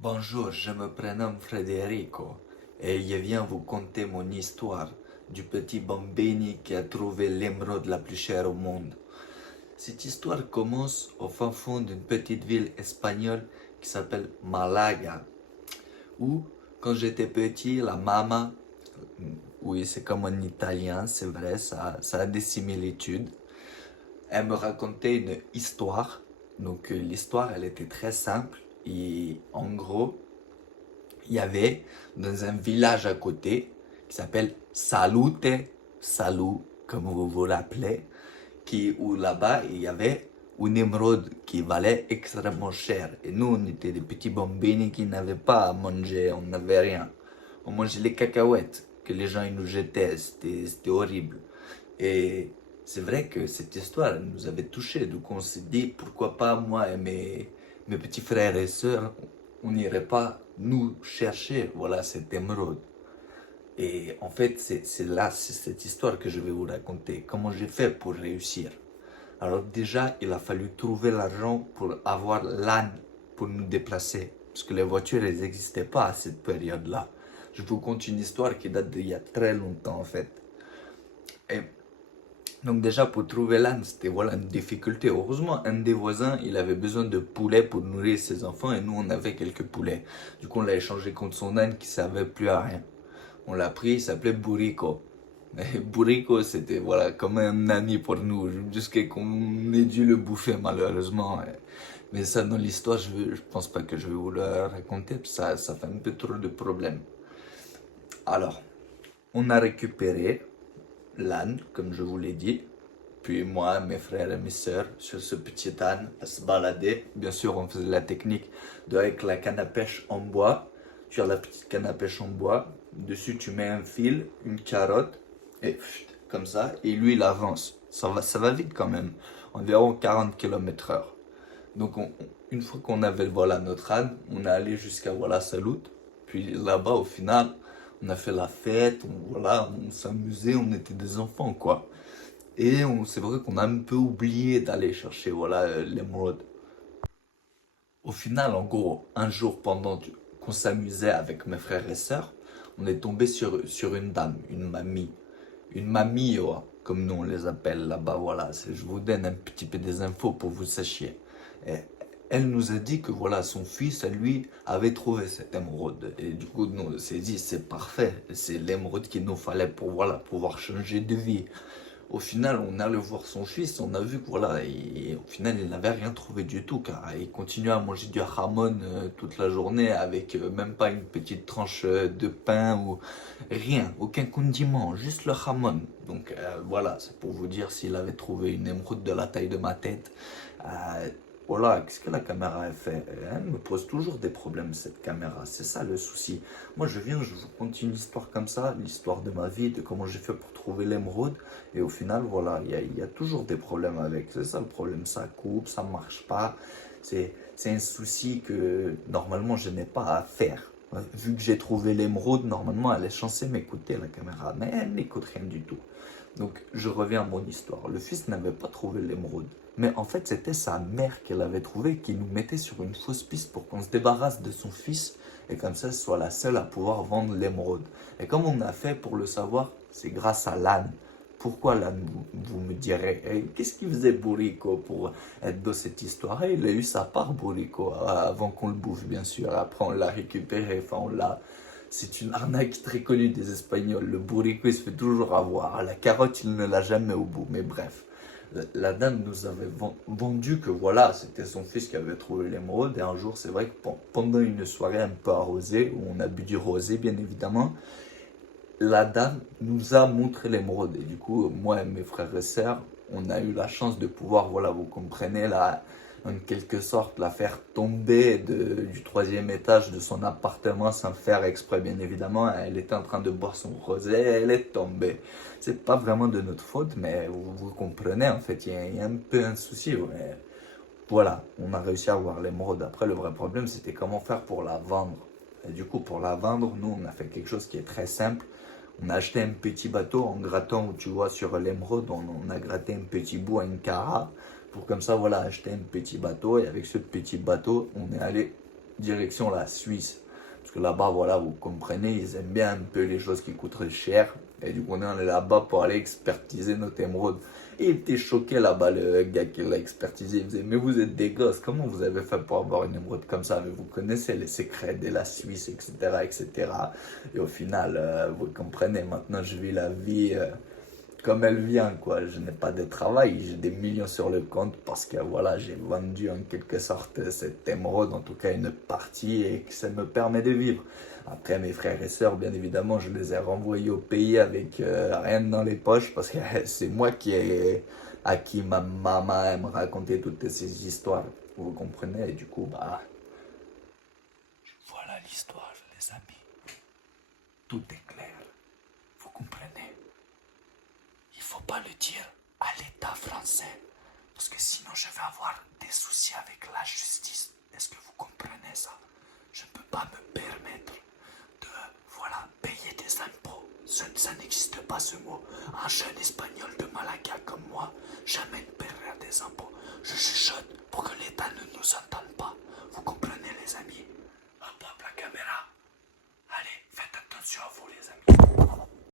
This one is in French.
Bonjour, je me prénomme Federico et je viens vous conter mon histoire du petit Bambini qui a trouvé l'émeraude la plus chère au monde. Cette histoire commence au fin fond d'une petite ville espagnole qui s'appelle Malaga, où quand j'étais petit, la mama, oui c'est comme en italien, c'est vrai, ça a des similitudes, elle me racontait une histoire. Donc l'histoire elle était très simple et en gros il y avait dans un village à côté qui s'appelle Salute, Salou, comme vous l'appelez, où là-bas il y avait une émeraude qui valait extrêmement cher. Et nous, on était des petits bambini qui n'avaient pas à manger, on n'avait rien. On mangeait les cacahuètes que les gens ils nous jetaient, c'était horrible. Et c'est vrai que cette histoire elle nous avait touchés, donc on s'est dit pourquoi pas moi et mes petits frères et sœurs, on n'irait pas nous chercher voilà cette émeraude. Et en fait c'est cette histoire que je vais vous raconter, comment j'ai fait pour réussir. Alors déjà il a fallu trouver l'argent pour avoir l'âne pour nous déplacer, parce que les voitures elles n'existaient pas à cette période-là. Je vous conte une histoire qui date d'il y a très longtemps en fait. Et donc déjà pour trouver l'âne, c'était voilà une difficulté. Heureusement, un des voisins, il avait besoin de poulets pour nourrir ses enfants et nous on avait quelques poulets. Du coup on l'a échangé contre son âne qui servait plus à rien. On l'a pris, il s'appelait Burrico. Et Burrico c'était voilà comme un ami pour nous jusqu'à qu'on ait dû le bouffer malheureusement. Mais ça dans l'histoire je pense pas que je vais vous le raconter, parce que ça fait un peu trop de problèmes. Alors, on a récupéré l'âne, comme je vous l'ai dit. Puis moi, mes frères et mes sœurs, sur ce petit âne, à se balader. Bien sûr, on faisait la technique de avec la canne à pêche en bois. Tu as la petite canne à pêche en bois. Dessus, tu mets un fil, une carotte, et comme ça. Et lui, il avance. Ça va vite quand même. Environ 40 km/h. Donc, une fois qu'on avait voilà, notre âne, on est allé jusqu'à voilà, Salut. Puis là-bas, au final, on a fait la fête, voilà, on s'amusait, on était des enfants, quoi. Et c'est vrai qu'on a un peu oublié d'aller chercher voilà, l'émeraude. Au final, en gros, un jour qu'on s'amusait avec mes frères et sœurs, on est tombé sur une dame, une mamie. Une mamie, ouais, comme nous on les appelle là-bas, voilà. Je vous donne un petit peu des infos pour que vous sachiez. Et elle nous a dit que voilà, son fils, à lui, avait trouvé cette émeraude. Et du coup, nous, on s'est dit, c'est parfait. C'est l'émeraude qu'il nous fallait pour voilà, pouvoir changer de vie. Au final, on allait voir son fils, on a vu que voilà, au final, il n'avait rien trouvé du tout, car il continuait à manger du jamon toute la journée avec même pas une petite tranche de pain ou rien, aucun condiment, juste le jamon. Donc voilà, c'est pour vous dire s'il avait trouvé une émeraude de la taille de ma tête. Euh, voilà, qu'est-ce que la caméra a fait? Elle me pose toujours des problèmes, cette caméra, c'est ça le souci. Moi, je viens, je vous conte une histoire comme ça, l'histoire de ma vie, de comment j'ai fait pour trouver l'émeraude. Et au final, voilà, il y a toujours des problèmes avec. C'est ça le problème, ça coupe, ça marche pas. C'est un souci que normalement je n'ai pas à faire. Vu que j'ai trouvé l'émeraude, normalement elle est censée m'écouter la caméra, mais elle n'écoute rien du tout. Donc je reviens à mon histoire. Le fils n'avait pas trouvé l'émeraude. Mais en fait, c'était sa mère qui l'avait trouvé, qui nous mettait sur une fausse piste pour qu'on se débarrasse de son fils et comme ça, soit la seule à pouvoir vendre l'émeraude. Et comme on a fait pour le savoir, c'est grâce à l'âne. Pourquoi l'âne, vous me direz? Qu'est-ce qu'il faisait Bourrico pour être dans cette histoire? Il a eu sa part Bourrico avant qu'on le bouffe, bien sûr. Après, on l'a récupéré, enfin, on l'a. C'est une arnaque très connue des Espagnols. Le Bourrico, il se fait toujours avoir. La carotte, il ne l'a jamais au bout. Mais bref, la dame nous avait vendu que voilà, c'était son fils qui avait trouvé l'émeraude. Et un jour, c'est vrai que pendant une soirée un peu arrosée, où on a bu du rosé, bien évidemment, la dame nous a montré l'émeraude. Et du coup, moi et mes frères et sœurs, on a eu la chance de pouvoir, voilà, vous comprenez, en quelque sorte, la faire tomber du troisième étage de son appartement sans faire exprès, bien évidemment. Elle était en train de boire son rosé, elle est tombée. C'est pas vraiment de notre faute, mais vous comprenez, en fait, il y a un peu un souci. Ouais. Voilà, on a réussi à avoir l'émeraude. Après, le vrai problème, c'était comment faire pour la vendre. Et du coup, pour la vendre, nous, on a fait quelque chose qui est très simple. On a acheté un petit bateau en grattant, où tu vois, sur l'émeraude, on a gratté un petit bout à une cara pour comme ça, voilà, acheter un petit bateau. Et avec ce petit bateau, on est allé direction la Suisse. Parce que là-bas, voilà, vous comprenez, ils aiment bien un peu les choses qui coûtent cher. Et du coup, on est là-bas pour aller expertiser notre émeraude. Et il était choqué là-bas, le gars qui l'a expertisé. Il disait, mais vous êtes des gosses, comment vous avez fait pour avoir une émeraude comme ça? Mais vous connaissez les secrets de la Suisse, etc., etc. Et au final, vous comprenez, maintenant je vis la vie comme elle vient, quoi. Je n'ai pas de travail, j'ai des millions sur le compte parce que voilà, j'ai vendu en quelque sorte cette émeraude, en tout cas une partie, et que ça me permet de vivre. Après, mes frères et sœurs, bien évidemment, je les ai renvoyés au pays avec rien dans les poches parce que c'est moi à qui ma maman aime raconter toutes ces histoires. Vous comprenez? Et du coup, bah, voilà l'histoire, les amis. Tout est clair. Vous comprenez? Il faut pas le dire à l'État français, parce que sinon je vais avoir des soucis avec la justice. Est-ce que vous comprenez ça? Je ne peux pas me permettre de, voilà, payer des impôts. Ça n'existe pas ce mot. Un jeune espagnol de Malaga comme moi, jamais ne paierait des impôts. Je chuchote pour que l'État ne nous entende